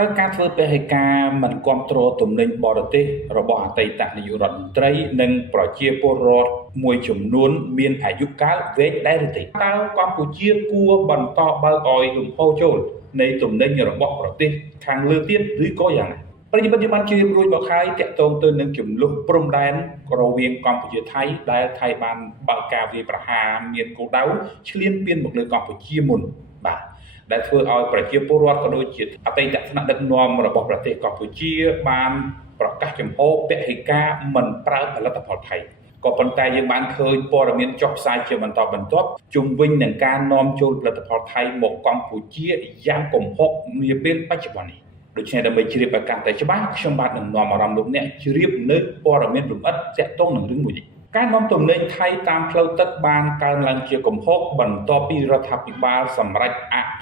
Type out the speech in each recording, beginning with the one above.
តើការធ្វើពហិការមិនគ្រប់គ្រងទំនិញបរទេសរបស់អតីតនាយករដ្ឋមន្ត្រីនិងប្រជាពលរដ្ឋមួយចំនួនមានអាយុកាលវែងដែរឬទេតើកម្ពុជាគួរបន្តបើកឲ្យលំហូរចូលនៃទំនិញរបស់ប្រទេសខាងលើទៀតឬក៏យ៉ាងណាប្រិយមិត្តយើងបានជម្រាបរួចមកហើយតាក់ទងទៅនឹងចំនួនព្រំដែនរវាងកម្ពុជាថៃដែលថៃបានបើកការវាយប្រហារមានគោលដៅឈ្លានពានមកលើកម្ពុជាមុនបាទដែលធ្វើឲ្យប្រជាពលរដ្ឋក៏ដូចជាអតីតថ្នាក់ដឹកនាំរបស់ប្រទេសកម្ពុជាបានប្រកាសចំហពហិការមិនប្រើផលិតផលថៃក៏ប៉ុន្តែយើងបានឃើញព័ត៌មានចុះផ្សាយជាបន្តបន្ទាប់ជុំវិញនឹងការនាំចូលផលិតផលថៃមកកម្ពុជាយ៉ាងគំហុកនាពេលបច្ចុប្បន្ននេះដូច្នេះដើម្បីជ្រាបឲ្យកាន់តែច្បាស់ខ្ញុំបាទនឹងនាំអារម្មណ៍លោកអ្នកជ្រាបនៅព័ត៌មានលម្អិតទាក់ទងនឹងរឿងមួយនេះការនាំទំនិញថៃតាមផ្លូវទឹកបានកើនឡើងជាគំហុកបន្ទាប់ពីរដ្ឋាភិបាលសម្រេច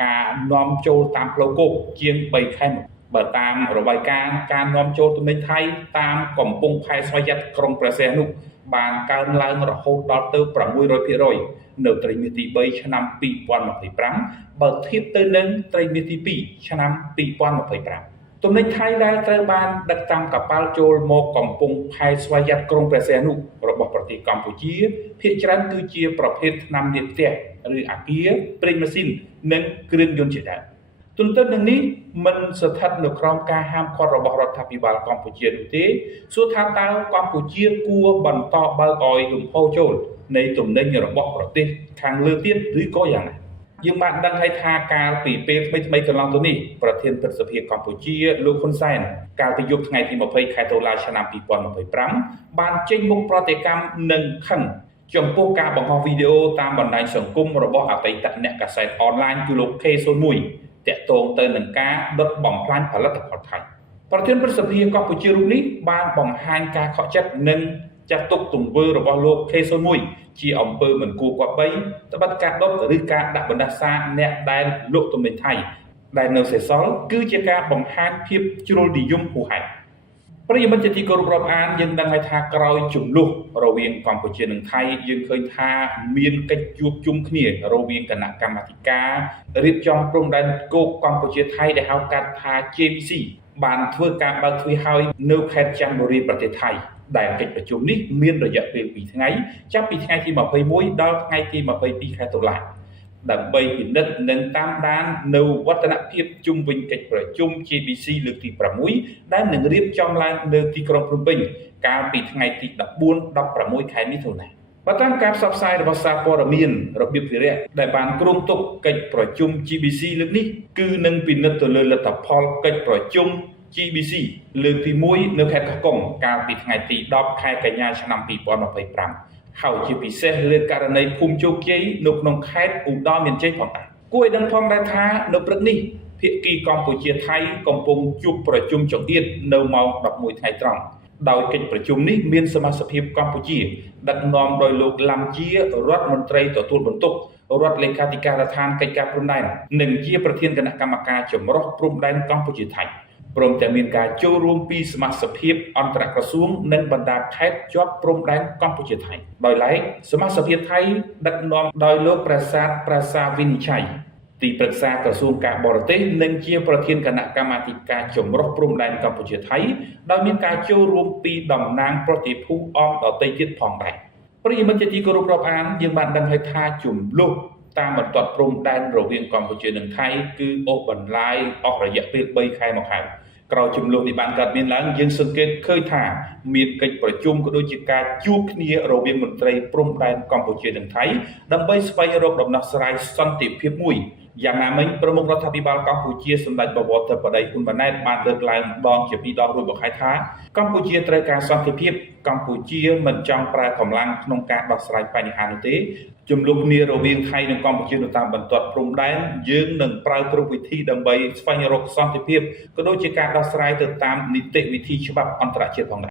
ការនាំចូលតាមផ្លូវគោកជាង3ខែមកបើតាមរបាយការណ៍ការនាំចូលទំនិញថៃតាមកំពង់ផែស្វយ័តក្រុងព្រះសីហនុបានកើនឡើងរហូតដល់ទៅ600%នៅត្រីមាសទី3ឆ្នាំ2025បើធៀបទៅនឹងត្រីមាសទី2ឆ្នាំ2025ទំនិញថៃដែលត្រូវបានដឹកតាមកប៉ាល់ចូលមកកំពង់ផែស្វយ័តក្រុងព្រះសីហនុរបស់ប្រទេសកម្ពុជាភាគច្រើនគឺជាប្រភេទថ្នាំលាបផ្ទះឬអាគារប្រេងម៉ាស៊ីននិងគ្រឿងយន្តជាដើមទន្ទឹមនឹងនេះមិនស្ថិតនៅក្រោមការហាមឃាត់របស់រដ្ឋាភិបាលកម្ពុជានោះទេសួរថាតើកម្ពុជាគួរបន្តបើកឲ្យលំហូរចូលនៃទំនិញរបស់ប្រទេសខាងលើទៀតឬក៏យ៉ាងណាយើងបានដឹងហើយថាកាលពីពេលថ្មីកន្លងទៅនេះប្រធានព្រឹទ្ធសភាកម្ពុជាលោកហ៊ុនសែនកាលពីយប់ថ្ងៃទី20ខែតុលាឆ្នាំ2025បានចេញមុខប្រតិកម្មនិងខឹងចំពោះការបង្ហោះវីដេអូតាមបណ្ដាញសង្គមរបស់អតីតអ្នកកាសែតអនឡាញគឺលោក K01 តាក់ទងទៅនឹងការដុតបំផ្លាញផលិតផលថៃប្រធានព្រឹទ្ធសភាកម្ពុជារូបនេះបានបង្ហាញការខកចិត្តនិងចាត់ទុកទង្វើរបស់លោក K01 ជាអំពើមិនគួរគប្បីត្បិតការដុតឬការដាក់បណ្ដាសាអ្នកដែលលក់ទំនិញថៃដែលនៅសេសសល់គឺជាការបង្ហាញភាពជ្រុលនិយមហួសហេតុប្រិយមិត្តជាទីគោរពរាប់អានយើងដឹងហើយថាក្រោយជំនួសរវាងកម្ពុជានិងថៃយើងឃើញថាមានកិច្ចជួបជុំគ្នារវាងគណៈកម្មាធិការរៀបចំព្រំដែនគោកកម្ពុជាថៃដែលហៅកាត់ថា JVC បានធ្វើការបើកទ្វារឲ្យនៅខេត្តចន្ទបុរីប្រទេសថៃដែលកិច្ចប្រជុំនេះមានរយៈពេល2ថ្ងៃចាប់ពីថ្ងៃទី21ដល់ថ្ងៃទី22ខែតុលាដើម្បីពិនិត្យនិងតាមដាននៅវឌ្ឍនភាពជុំវិញកិច្ចប្រជុំ JBC លើកទី6ដែលនឹងរៀបចំឡើងនៅទីក្រុងភ្នំពេញកាលពីថ្ងៃទី14-16ខែមិថុនាបើតាមការផ្សព្វផ្សាយរបស់សារព័ត៌មានរបៀបវិរៈដែលបានគ្រោងទុកកិច្ចប្រជុំ JBC លើកនេះគឺនឹងពិនិត្យទៅលើលទ្ធផលកិច្ចប្រជុំ JBC លើកទី1នៅខេត្តកោះកុងកាលពីថ្ងៃទី10ខែកញ្ញាឆ្នាំ2025ហើយជាពិសេសលើករណីភូមិជោគជ័យនៅក្នុងខេត្តឧត្តរមានជ័យផងដែរគួរឲ្យដឹងផងដែរថានៅព្រឹកនេះភាគីកម្ពុជាថៃកំពុងជួបប្រជុំចង្អៀតនៅម៉ោង11ថ្ងៃត្រង់ដោយកិច្ចប្រជុំនេះមានសមាជិកភាពកម្ពុជាដឹកនាំដោយលោកឡាំជារដ្ឋមន្ត្រីទទួលបន្ទុករដ្ឋលេខាធិការដ្ឋានកិច្ចការព្រំដែននិងជាប្រធានគណៈកម្មការចម្រុះព្រំដែនកម្ពុជាថៃព្រមទាំងមានការចូលរួមពីសមាជិកភាពអន្តរក្រសួងនិងបណ្ដាខេត្តជាប់ព្រំដែនកម្ពុជាថៃដោយឡែកសមាជិកភាពថៃដឹកនាំដោយលោកប្រាសាទប្រាសាវិនិច្ឆ័យទីប្រឹក្សាក្រសួងការបរទេសនិងជាប្រធានគណៈកម្មាធិការចម្រុះព្រំដែនកម្ពុជាថៃដោយមានការចូលរួមពីតំណាងប្រតិភូអង្គដទៃទៀតផងដែរប្រិយមិត្តជាទីគោរពរាប់អានយើងបានដឹងហើយថាជំលោះតាមបន្ទាត់ព្រំដែនរវាងកម្ពុជានិងថៃគឺអូសបន្លាយអស់រយៈពេល3ខែមកហើយក្រោយចំនួននេះបានកើតមានឡើងយើងសង្កេតឃើញថាមានកិច្ចប្រជុំក៏ដូចជាការជួបគ្នារវាងមន្ត្រីព្រំដែនកម្ពុជានិងថៃដើម្បីស្វែងរកដំណោះស្រាយសន្តិភាពមួយយ៉ាងណាមិញប្រមុខរដ្ឋាភិបាលកម្ពុជាសម្ដេចបវរធិបតីហ៊ុនម៉ាណែតបានលើកឡើងម្ដងជា2ដងរួចមកហើយថាកម្ពុជាត្រូវការសន្តិភាពកម្ពុជាមិនចង់ប្រើកម្លាំងក្នុងការដោះស្រាយបញ្ហានោះទេជំលោះគ្នារវាងថៃនិងកម្ពុជានៅតាមបន្ទាត់ព្រំដែនយើងនឹងប្រើគ្រប់វិធីដើម្បីស្វែងរកសន្តិភាពក៏ដូចជាការដោះស្រាយទៅតាមនីតិវិធីច្បាប់អន្តរជាតិផងដែរ